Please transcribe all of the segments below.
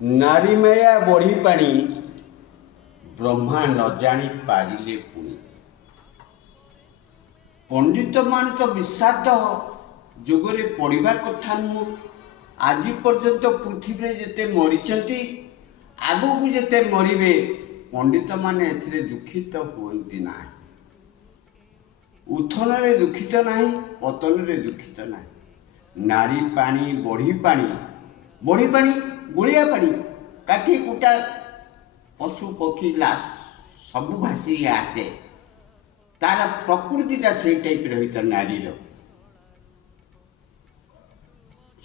नारी माया बढ़ी पानी ब्रह्मा न जानी पारिले पुणी। पंडित मान तो विषाद जुगरे पढ़ा कथा नुह। आज पर्यंत पृथ्वी जेते मरीचंती आगु को जेते मरिबे पंडित माने एथिरे दुखित हुअंती ना। उथन रे दुखित नाही, पतन रे दुखित नाही। नारी पानी बढ़ी पानी गुलिया पानी काठी कुटा पशु पक्षी लाश सब भासी आसे। तार प्रकृतिटा से टाइप रही था नारी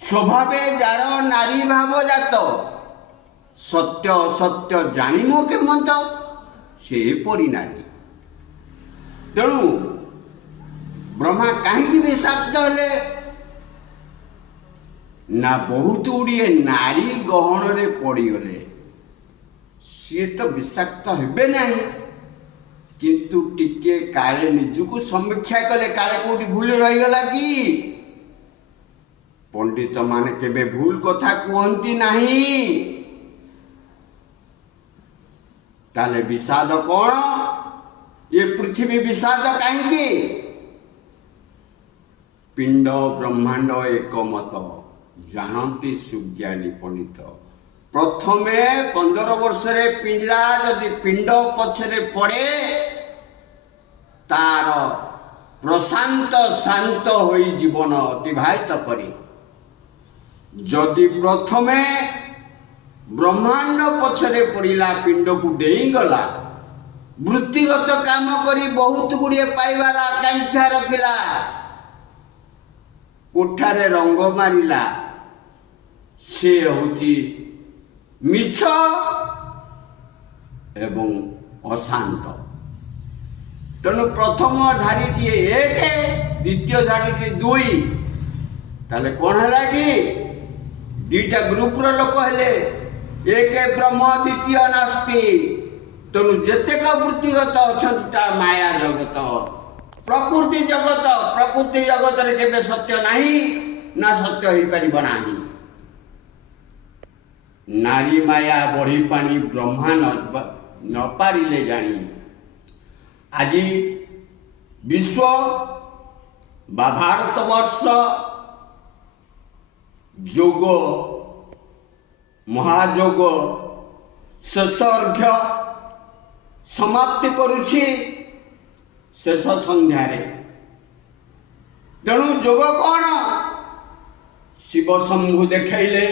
स्वभावे जार नारी भाव जात सत्य असत्य जाणीमो केमत से परी नारी। तेणु ब्रह्मा कहीं विषाक्त हेले ना बहुत गुड़िए नारी गहन रे पड़गले। सी तो विषाक्त हेबे नहीं किंतु टिके काले निजुक समीक्षा कले काले कोटी भूल रहीगला कि पंडित माने केबे भूल कथा कहती नहीं। ताले विषाद कौन? ये पृथ्वी विषाद कहीं? पिंड ब्रह्मांड एक मत जानती सुज्ञानी पंडित। प्रथमे 15 वर्ष रे पिला जदि पिंड पछरे पड़े तार प्रशांत शांत होई जीवन अतिबाहित करी। जदि प्रथमे ब्रह्मांड पछरे पड़िला पिंड को डेई गला वृत्तिगत काम करी बहुत गुड़िए पाइबार आकांक्षा रखिला कोठारे रंग मारिला से होची मिछ एवं अशांत। तेणु प्रथम धाड़ी एक द्वितीय धाड़ी 2 ताले कौन है कि दीटा ग्रुप रो लोक हेले एक ब्रह्म द्वितीय नास्ति। तेणु जेतेक वृत्तिगत अच्छा माया जगत प्रकृति जगत रे केबे सत्य नहीं ना सत्य हो पारिब नाही। नारी माया बढ़ी पानी ब्रह्मा न पारिले जानी। आज विश्व बा भारतवर्ष जोग महाजोग शेष अर्घ्य समाप्ति करुछि शेष संध्यारे। तेणु जोग कौन? शिव शंभु देखैले